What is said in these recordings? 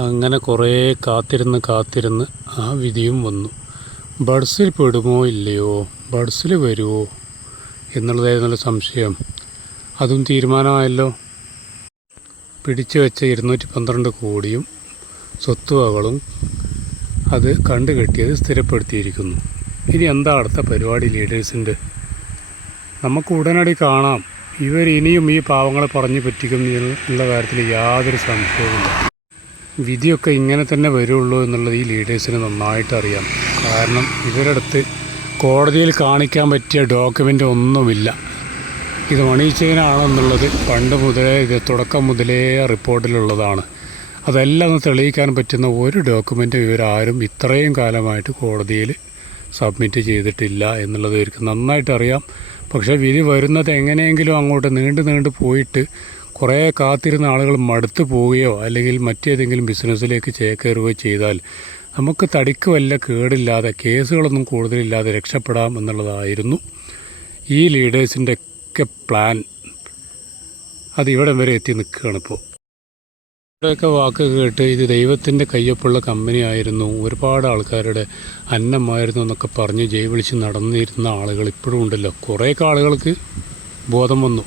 അങ്ങനെ കുറേ കാത്തിരുന്ന് ആ വിധിയും വന്നു. ബഡ്സിൽ പെടുമോ ഇല്ലയോ, ബഡ്സിൽ വരുമോ എന്നുള്ളതായിരുന്നല്ലോ സംശയം. അതും തീരുമാനമായല്ലോ. പിടിച്ചു വെച്ച 212 കോടിയും സ്വത്തുവകളും അത് കണ്ടുകെട്ടിയത് സ്ഥിരപ്പെടുത്തിയിരിക്കുന്നു. ഇനി എന്താ അടുത്ത പരിപാടി ലീഡേഴ്സിൻ്റെ? നമുക്ക് ഉടനടി കാണാം. ഇവരിനിയും ഈ പാവങ്ങളെ പറഞ്ഞു പറ്റിക്കും എന്നുള്ള കാര്യത്തിൽ യാതൊരു സംശയവുമില്ല. വിധിയൊക്കെ ഇങ്ങനെ തന്നെ വരുള്ളൂ എന്നുള്ളത് ഈ ലീഡേഴ്സിന് നന്നായിട്ട് അറിയാം. കാരണം ഇവരടുത്ത് കോടതിയിൽ കാണിക്കാൻ പറ്റിയ ഡോക്യുമെൻ്റ് ഒന്നുമില്ല. ഇത് മണി ചെയിനാണെന്നുള്ളത് പണ്ട് മുതലേ, തുടക്കം മുതലേ റിപ്പോർട്ടിലുള്ളതാണ്. അതെല്ലാം ഒന്ന് തെളിയിക്കാൻ പറ്റുന്ന ഒരു ഡോക്യുമെൻറ്റും ഇവരാരും ഇത്രയും കാലമായിട്ട് കോടതിയിൽ സബ്മിറ്റ് ചെയ്തിട്ടില്ല എന്നുള്ളത് ഇവർക്ക് നന്നായിട്ട് അറിയാം. പക്ഷേ വിധി വരുന്നത് എങ്ങനെയെങ്കിലും അങ്ങോട്ട് നീണ്ടു പോയിട്ട് കുറേ കാത്തിരുന്ന ആളുകൾ മടുത്തു പോവുകയോ അല്ലെങ്കിൽ മറ്റേതെങ്കിലും ബിസിനസ്സിലേക്ക് ചേക്കേറുകയോ ചെയ്താൽ നമുക്ക് തടിക്ക് വല്ല കേടില്ലാതെ, കേസുകളൊന്നും കൂടുതലില്ലാതെ രക്ഷപ്പെടാം എന്നുള്ളതായിരുന്നു ഈ ലീഡേഴ്സിൻ്റെ ഒക്കെ പ്ലാൻ. അത് ഇവിടം വരെ എത്തി നിൽക്കുകയാണിപ്പോൾ. ഇവിടെയൊക്കെ വാക്ക് കേട്ട് ഇത് ദൈവത്തിൻ്റെ കയ്യൊപ്പുള്ള കമ്പനി ആയിരുന്നു, ഒരുപാട് ആൾക്കാരുടെ അന്നമായിരുന്നു എന്നൊക്കെ പറഞ്ഞ് ജയ് വിളിച്ച് നടന്നിരുന്ന ആളുകൾ ഇപ്പോഴും ഉണ്ടല്ലോ. കുറേയൊക്കെ ആളുകൾക്ക് ബോധം വന്നു.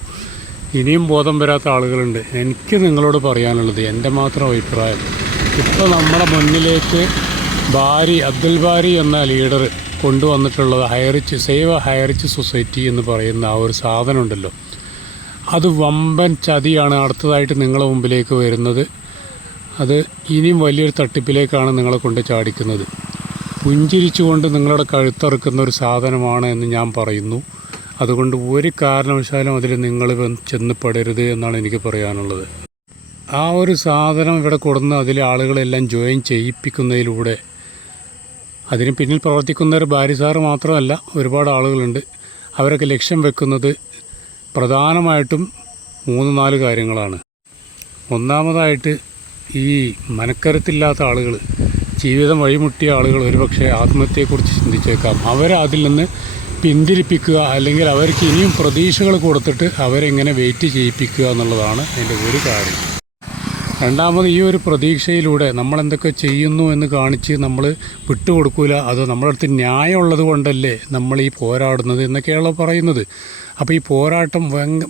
ഇനിയും ബോധം വരാത്ത ആളുകളുണ്ട്. എനിക്ക് നിങ്ങളോട് പറയാനുള്ളത്, എൻ്റെ മാത്രം അഭിപ്രായം, ഇപ്പോൾ നമ്മുടെ മുന്നിലേക്ക് അബ്ദുൽ ബാരി എന്ന ലീഡർ കൊണ്ടുവന്നിട്ടുള്ളത് സേവ ഹൈറിച്ച് സൊസൈറ്റി എന്ന് പറയുന്ന ആ ഒരു സാധനം ഉണ്ടല്ലോ, അത് വമ്പൻ ചതിയാണ് അടുത്തതായിട്ട് നിങ്ങളുടെ മുമ്പിലേക്ക് വരുന്നത്. അത് ഇനിയും വലിയൊരു തട്ടിപ്പിലേക്കാണ് നിങ്ങളെ കൊണ്ട് ചാടിക്കുന്നത്. പുഞ്ചിരിച്ചുകൊണ്ട് നിങ്ങളുടെ കഴുത്തറുക്കുന്ന ഒരു സാധനമാണ് എന്ന് ഞാൻ പറയുന്നു. അതുകൊണ്ട് ഒരു കാരണവശാലും അതിൽ നിങ്ങൾ ചെന്ന് പെടരുത് എന്നാണ് എനിക്ക് പറയാനുള്ളത്. ആ ഒരു സാധനം ഇവിടെ കൊടുന്ന് അതിലെ ആളുകളെല്ലാം ജോയിൻ ചെയ്യിപ്പിക്കുന്നതിലൂടെ, അതിന് പിന്നിൽ പ്രവർത്തിക്കുന്നവർ ബാരി സാറ് മാത്രമല്ല, ഒരുപാട് ആളുകളുണ്ട്. അവരൊക്കെ ലക്ഷ്യം വെക്കുന്നത് പ്രധാനമായിട്ടും 3-4 കാര്യങ്ങളാണ്. ഒന്നാമതായിട്ട്, ഈ മനക്കരുത്തില്ലാത്ത ആളുകൾ, ജീവിതം വഴിമുട്ടിയ ആളുകൾ ഒരുപക്ഷെ ആത്മഹത്യയെക്കുറിച്ച് ചിന്തിച്ചേക്കാം. അവരെ അതിൽ നിന്ന് പിന്തിരിപ്പിക്കുക, അല്ലെങ്കിൽ അവർക്ക് ഇനിയും പ്രതീക്ഷകൾ കൊടുത്തിട്ട് അവരെങ്ങനെ വെയിറ്റ് ചെയ്യിപ്പിക്കുക എന്നുള്ളതാണ് അതിൻ്റെ ഒരു കാര്യം. രണ്ടാമത്, ഈ ഒരു പ്രതീക്ഷയിലൂടെ നമ്മളെന്തൊക്കെ ചെയ്യുന്നു എന്ന് കാണിച്ച് നമ്മൾ വിട്ടുകൊടുക്കില്ല. അത് നമ്മുടെ അടുത്ത് ന്യായമുള്ളത് കൊണ്ടല്ലേ നമ്മൾ ഈ പോരാടുന്നത് എന്നൊക്കെയാണല്ലോ പറയുന്നത്. അപ്പോൾ ഈ പോരാട്ടം,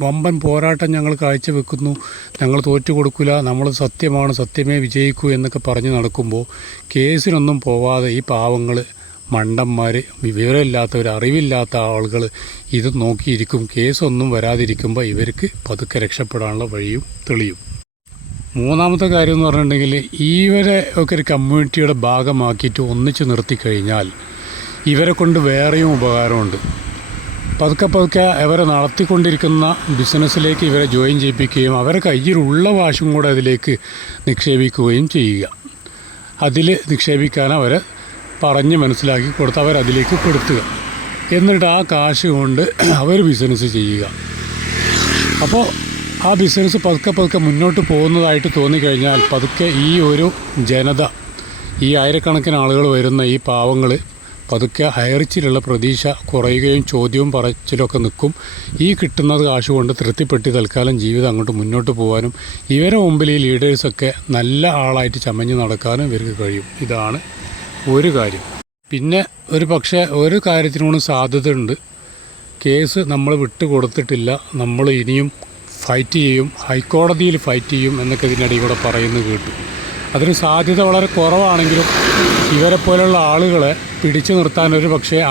വമ്പൻ പോരാട്ടം ഞങ്ങൾ കാഴ്ചവെക്കുന്നു, ഞങ്ങൾ തോറ്റു കൊടുക്കില്ല, നമ്മൾ സത്യമാണ്, സത്യമേ വിജയിക്കൂ എന്നൊക്കെ പറഞ്ഞ് നടക്കുമ്പോൾ കേസിനൊന്നും പോവാതെ ഈ പാവങ്ങൾ, മണ്ടന്മാർ, വിവരമില്ലാത്തവർ, അറിവില്ലാത്ത ആളുകൾ ഇത് നോക്കിയിരിക്കും. കേസൊന്നും വരാതിരിക്കുമ്പോൾ ഇവർക്ക് പതുക്കെ രക്ഷപ്പെടാനുള്ള വഴിയും തെളിയും. മൂന്നാമത്തെ കാര്യം എന്ന് പറഞ്ഞിട്ടുണ്ടെങ്കിൽ, ഇവരെ ഒക്കെ ഒരു കമ്മ്യൂണിറ്റിയുടെ ഭാഗമാക്കിയിട്ട് ഒന്നിച്ച് നിർത്തിക്കഴിഞ്ഞാൽ ഇവരെ കൊണ്ട് വേറെയും ഉപകാരമുണ്ട്. പതുക്കെ അവരെ നടത്തിക്കൊണ്ടിരിക്കുന്ന ബിസിനസ്സിലേക്ക് ഇവരെ ജോയിൻ ചെയ്യിപ്പിക്കുകയും അവരെ കയ്യിലുള്ള വാശും കൂടെ അതിലേക്ക് നിക്ഷേപിക്കുകയും ചെയ്യുക. അതിൽ നിക്ഷേപിക്കാൻ അവരെ പറഞ്ഞ് മനസ്സിലാക്കി കൊടുത്ത് അവരതിലേക്ക് പെടുത്തുക. എന്നിട്ട് ആ കാശ് കൊണ്ട് അവർ ബിസിനസ് ചെയ്യുക. അപ്പോൾ ആ ബിസിനസ് പതുക്കെ മുന്നോട്ട് പോകുന്നതായിട്ട് തോന്നിക്കഴിഞ്ഞാൽ പതുക്കെ ഈ ഒരു ജനത, ഈ ആയിരക്കണക്കിന് ആളുകൾ വരുന്ന ഈ പാവങ്ങൾ പതുക്കെ ഹൈറിച്ചിലുള്ള പ്രതീക്ഷ കുറയുകയും ചോദ്യവും പറച്ചിലൊക്കെ നിൽക്കും. ഈ കിട്ടുന്നത് കാശ് കൊണ്ട് തൃപ്തിപ്പെട്ട് തൽക്കാലം ജീവിതം അങ്ങോട്ട് മുന്നോട്ട് പോകാനും ഇവരെ മുമ്പിൽ ഈ ലീഡേഴ്സൊക്കെ നല്ല ആളായിട്ട് ചമഞ്ഞ് നടക്കാനും ഇവർക്ക് കഴിയും. ഇതാണ് ഒരു കാര്യം. പിന്നെ ഒരു കാര്യത്തിനോട് സാധ്യതയുണ്ട്. കേസ് നമ്മൾ വിട്ടുകൊടുത്തിട്ടില്ല, നമ്മൾ ഇനിയും ഫൈറ്റ് ചെയ്യും, ഹൈക്കോടതിയിൽ ഫൈറ്റ് ചെയ്യും എന്നൊക്കെ ഇതിനിടയിൽ കൂടെ പറയുന്നത് കേട്ടു. അതിന് സാധ്യത വളരെ കുറവാണെങ്കിലും ഇവരെ പോലുള്ള ആളുകളെ പിടിച്ചു നിർത്താൻ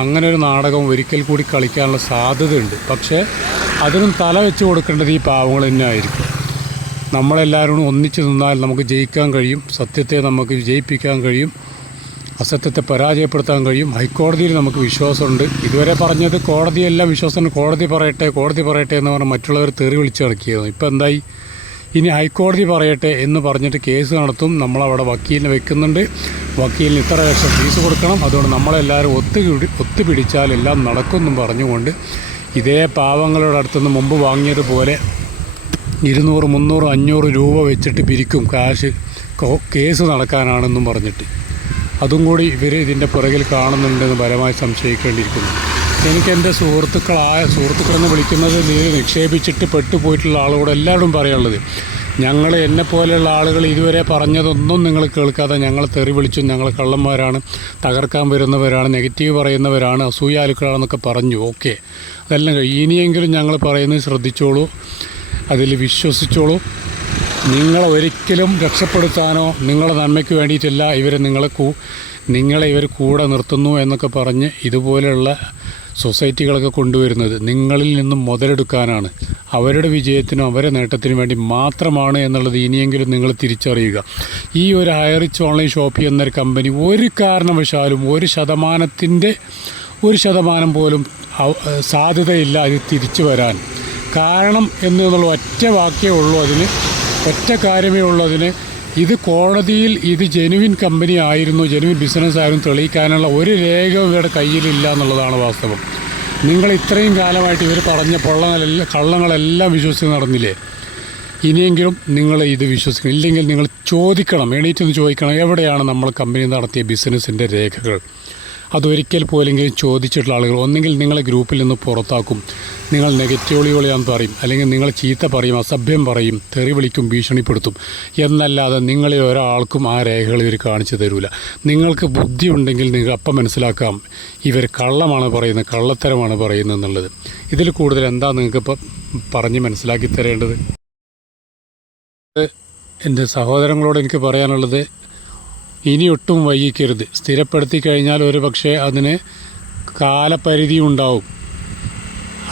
അങ്ങനെ ഒരു നാടകം ഒരിക്കൽ കൂടി കളിക്കാനുള്ള സാധ്യതയുണ്ട്. പക്ഷേ അതിനും തല വെച്ച് കൊടുക്കേണ്ടത് ഈ പാവങ്ങൾ തന്നെ ആയിരിക്കും. നമ്മളെല്ലാവരും ഒന്നിച്ചു നിന്നാൽ നമുക്ക് ജയിക്കാൻ കഴിയും, സത്യത്തെ നമുക്ക് വിജയിപ്പിക്കാൻ കഴിയും, അസത്യത്തെ പരാജയപ്പെടുത്താൻ കഴിയും. ഹൈക്കോടതിയിൽ നമുക്ക് വിശ്വാസമുണ്ട്. ഇതുവരെ പറഞ്ഞത് കോടതിയെല്ലാം വിശ്വാസമുണ്ട്, കോടതി പറയട്ടെ എന്ന് പറഞ്ഞ് മറ്റുള്ളവർ തെറി വിളിച്ച് നടക്കുകയായിരുന്നു. ഇപ്പോൾ എന്തായി? ഇനി ഹൈക്കോടതി പറയട്ടെ എന്ന് പറഞ്ഞിട്ട് കേസ് നടത്തും. നമ്മളവിടെ വക്കീലിനെ വെക്കുന്നുണ്ട്, വക്കീലിന് ഇത്ര ലക്ഷം ഫീസ് കൊടുക്കണം, അതുകൊണ്ട് നമ്മളെല്ലാവരും ഒത്തുപിടിച്ചാൽ എല്ലാം നടക്കുമെന്നും പറഞ്ഞുകൊണ്ട് ഇതേ പാവങ്ങളുടെ അടുത്തുനിന്ന് മുമ്പ് വാങ്ങിയതുപോലെ 200, 300, 500 രൂപ വെച്ചിട്ട് പിരിക്കും കാശ്, കേസ് നടക്കാനാണെന്നും പറഞ്ഞിട്ട്. അതും കൂടി ഇവർ ഇതിൻ്റെ പുറകിൽ കാണുന്നുണ്ടെന്ന് ബലമായി സംശയിക്കേണ്ടിയിരിക്കുന്നു. എനിക്ക് എൻ്റെ സുഹൃത്തുക്കളെന്ന് വിളിക്കുന്നത് നിക്ഷേപിച്ചിട്ട് പെട്ടുപോയിട്ടുള്ള ആളോട് എല്ലാവരും പറയാനുള്ളത്, എന്നെപ്പോലെയുള്ള ആളുകൾ ഇതുവരെ പറഞ്ഞതൊന്നും നിങ്ങൾ കേൾക്കാതെ ഞങ്ങളെ തെറി വിളിച്ചു, ഞങ്ങൾ കള്ളന്മാരാണ്, തകർക്കാൻ വരുന്നവരാണ്, നെഗറ്റീവ് പറയുന്നവരാണ്, അസൂയാലുക്കളാണെന്നൊക്കെ പറഞ്ഞു. ഓക്കെ, അതെല്ലാം കഴിയും. ഇനിയെങ്കിലും ഞങ്ങൾ പറയുന്നത് ശ്രദ്ധിച്ചോളൂ, അതിൽ വിശ്വസിച്ചോളൂ. നിങ്ങളെ ഒരിക്കലും രക്ഷപ്പെടുത്താനോ നിങ്ങളെ നന്മയ്ക്ക് വേണ്ടിയിട്ടല്ല നിങ്ങളെ ഇവർ കൂടെ നിർത്തുന്നു എന്നൊക്കെ പറഞ്ഞ് ഇതുപോലെയുള്ള സൊസൈറ്റികളൊക്കെ കൊണ്ടുവരുന്നത് നിങ്ങളിൽ നിന്നും മുതലെടുക്കാനാണ്. അവരുടെ വിജയത്തിനും അവരുടെ നേട്ടത്തിനും വേണ്ടി മാത്രമാണ് എന്നുള്ളത് ഇനിയെങ്കിലും നിങ്ങൾ തിരിച്ചറിയുക. ഈ ഒരു ഹൈറിച്ച് ഓൺലൈൻ ഷോപ്പിംഗ് എന്നൊരു കമ്പനി ഒരു കാരണവശാലും 1% പോലും സാധ്യതയില്ല അത് തിരിച്ചു വരാൻ. കാരണം എന്നുള്ള ഒറ്റ വാക്കേ ഉള്ളൂ, ഒറ്റ കാര്യമേ ഉള്ളൂ അതിന്. ഇത് കോടതിയിൽ ഇത് ജെനുവിൻ കമ്പനി ആയിരുന്നു, ജെനുവിൻ ബിസിനസ് ആയിരുന്നു തെളിയിക്കാനുള്ള ഒരു രേഖ ഇവരുടെ കയ്യിലില്ല എന്നുള്ളതാണ് വാസ്തവം. നിങ്ങൾ ഇത്രയും കാലമായിട്ട് ഇവർ പറഞ്ഞ കള്ളങ്ങളെല്ലാം വിശ്വസിച്ച് നടന്നില്ലേ? ഇനിയെങ്കിലും നിങ്ങൾ ഇത് വിശ്വസിക്കണം. ഇല്ലെങ്കിൽ നിങ്ങൾ ചോദിക്കണം, എണീറ്റൊന്ന് ചോദിക്കണം, എവിടെയാണ് നമ്മൾ കമ്പനി നടത്തിയ ബിസിനസ്സിൻ്റെ രേഖകൾ? അതൊരിക്കൽ പോലെങ്കിലും ചോദിച്ചിട്ടുള്ള ആളുകൾ ഒന്നെങ്കിൽ നിങ്ങളെ ഗ്രൂപ്പിൽ നിന്ന് പുറത്താക്കും, നിങ്ങൾ നെഗറ്റീവുകളാന്ന് പറയും, അല്ലെങ്കിൽ നിങ്ങൾ ചീത്ത പറയും, അസഭ്യം പറയും, തെറി വിളിക്കും, ഭീഷണിപ്പെടുത്തും. എന്നല്ലാതെ നിങ്ങളിൽ ഒരാൾക്കും ആ രേഖകൾ ഇവർ കാണിച്ചു തരില്ല. നിങ്ങൾക്ക് ബുദ്ധി ഉണ്ടെങ്കിൽ നിങ്ങൾ അപ്പം മനസ്സിലാക്കാം ഇവർ കള്ളമാണ് പറയുന്നത്, കള്ളത്തരമാണ് പറയുന്നത് എന്നുള്ളത്. ഇതിൽ കൂടുതൽ എന്താ നിങ്ങൾക്കിപ്പോൾ പറഞ്ഞ് മനസ്സിലാക്കി തരേണ്ടത്? എൻ്റെ സഹോദരങ്ങളോട് എനിക്ക് പറയാനുള്ളത്, ഇനി ഒട്ടും വൈകിക്കരുത്. സ്ഥിരപ്പെടുത്തി കഴിഞ്ഞാൽ ഒരു പക്ഷേ അതിന് കാലപരിധി ഉണ്ടാവും.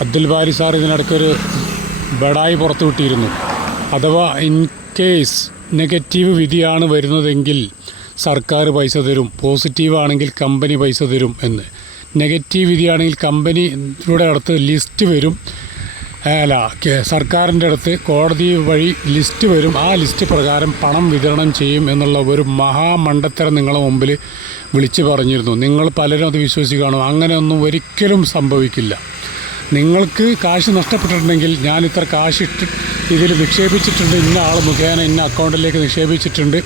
അബ്ദുൽ ബാരി സാർ ഇതിനിടയ്ക്കൊരു ബഡായി പുറത്തു വിട്ടിരുന്നു. അഥവാ ഇൻ കേസ് നെഗറ്റീവ് വിധിയാണ് വരുന്നതെങ്കിൽ സർക്കാർ പൈസ തരും, പോസിറ്റീവ് ആണെങ്കിൽ കമ്പനി പൈസ തരും എന്ന്. നെഗറ്റീവ് വിധിയാണെങ്കിൽ കമ്പനിയുടെ അടുത്ത് ലിസ്റ്റ് വരും, സർക്കാരിൻ്റെ അടുത്ത് കോടതി വഴി ലിസ്റ്റ് വരും. ആ ലിസ്റ്റ് പ്രകാരം പണം വിതരണം ചെയ്യും എന്നുള്ള ഒരു മഹാമണ്ടത്തരം നിങ്ങളെ മുമ്പിൽ വിളിച്ചു പറഞ്ഞിരുന്നു. നിങ്ങൾ പലരും അത് വിശ്വസിക്കുകയാണോ? അങ്ങനെയൊന്നും ഒരിക്കലും സംഭവിക്കില്ല. നിങ്ങൾക്ക് കാശ് നഷ്ടപ്പെട്ടിട്ടുണ്ടെങ്കിൽ ഞാൻ ഇത്ര കാശ് ഇതിൽ നിക്ഷേപിച്ചിട്ടുണ്ട്, ഇന്ന ആൾ മുഖേന ഇന്ന അക്കൗണ്ടിലേക്ക് നിക്ഷേപിച്ചിട്ടുണ്ട്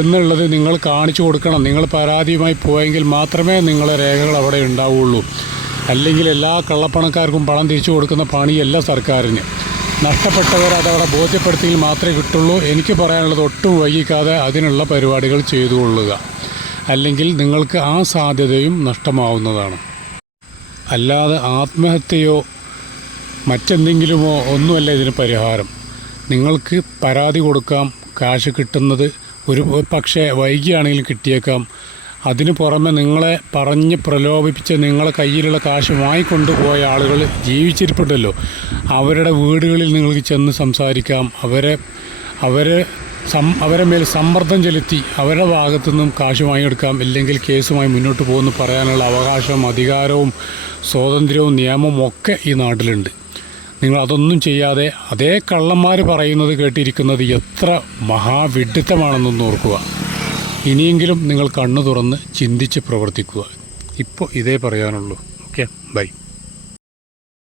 എന്നുള്ളത് നിങ്ങൾ കാണിച്ചു കൊടുക്കണം. നിങ്ങൾ പരാതിയുമായി പോയെങ്കിൽ മാത്രമേ നിങ്ങളെ രേഖകൾ അവിടെ ഉണ്ടാവുള്ളൂ. അല്ലെങ്കിൽ എല്ലാ കള്ളപ്പണക്കാർക്കും പണം തിരിച്ചു കൊടുക്കുന്ന പണിയല്ല സർക്കാരിന്. നഷ്ടപ്പെട്ടവർ അതവിടെ ബോധ്യപ്പെടുത്തിയെങ്കിൽ മാത്രമേ കിട്ടുള്ളൂ. എനിക്ക് പറയാനുള്ളത്, ഒട്ടും വൈകിക്കാതെ അതിനുള്ള പരിപാടികൾ ചെയ്തുകൊള്ളുക, അല്ലെങ്കിൽ നിങ്ങൾക്ക് ആ സാധ്യതയും നഷ്ടമാവുന്നതാണ്. അല്ലാതെ ആത്മഹത്യയോ മറ്റെന്തെങ്കിലുമോ ഒന്നുമല്ല ഇതിന് പരിഹാരം. നിങ്ങൾക്ക് പരാതി കൊടുക്കാം, കാശ് കിട്ടുന്നത് ഒരു പക്ഷേ വൈകിയാണെങ്കിലും കിട്ടിയേക്കാം. അതിനു പുറമെ നിങ്ങളെ പറഞ്ഞ് പ്രലോഭിപ്പിച്ച് നിങ്ങളെ കയ്യിലുള്ള കാശ് വാങ്ങിക്കൊണ്ടുപോയ ആളുകൾ ജീവിച്ചിരിപ്പുണ്ടല്ലോ, അവരുടെ വീടുകളിൽ നിങ്ങൾക്ക് ചെന്ന് സംസാരിക്കാം, അവരെ മേൽ സമ്മർദ്ദം ചെലുത്തി അവരുടെ ഭാഗത്തു നിന്നും കാശ് വാങ്ങിയെടുക്കാം. ഇല്ലെങ്കിൽ കേസുമായി മുന്നോട്ട് പോകുന്നു പറയാനുള്ള അവകാശവും അധികാരവും സ്വാതന്ത്ര്യവും നിയമവും ഒക്കെ ഈ നാട്ടിലുണ്ട്. നിങ്ങൾ അതൊന്നും ചെയ്യാതെ അതേ കള്ളന്മാർ പറയുന്നത് കേട്ടിരിക്കുന്നത് എത്ര മഹാവിഡ്ഢിത്തമാണെന്നൊന്ന് ഓർക്കുക. ഇനിയെങ്കിലും നിങ്ങൾ കണ്ണു തുറന്ന് ചിന്തിച്ച് പ്രവർത്തിക്കുക. ഇപ്പോൾ ഇതേ പറയാനുള്ളൂ. Okay, by.